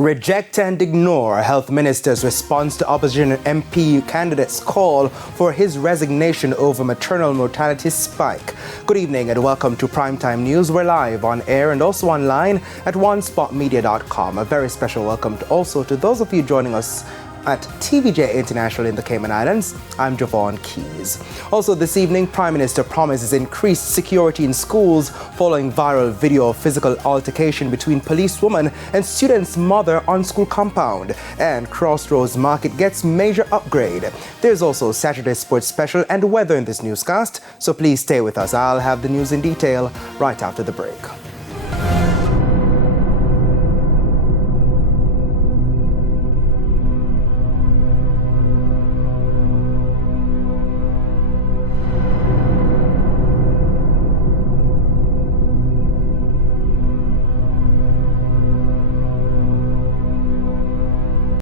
Reject and ignore Health Minister's response to opposition MP candidate's call for his resignation over maternal mortality spike. Good evening and welcome to Primetime News. We're live on air and also online at onespotmedia.com. A very special welcome also to those of you joining us at TVJ International in the Cayman Islands. I'm Javon Keys. Also this evening, Prime Minister promises increased security in schools following viral video of physical altercation between policewoman and student's mother on school compound. And Crossroads Market gets major upgrade. There's also Saturday Sports Special and weather in this newscast, so please stay with us. I'll have the news in detail right after the break.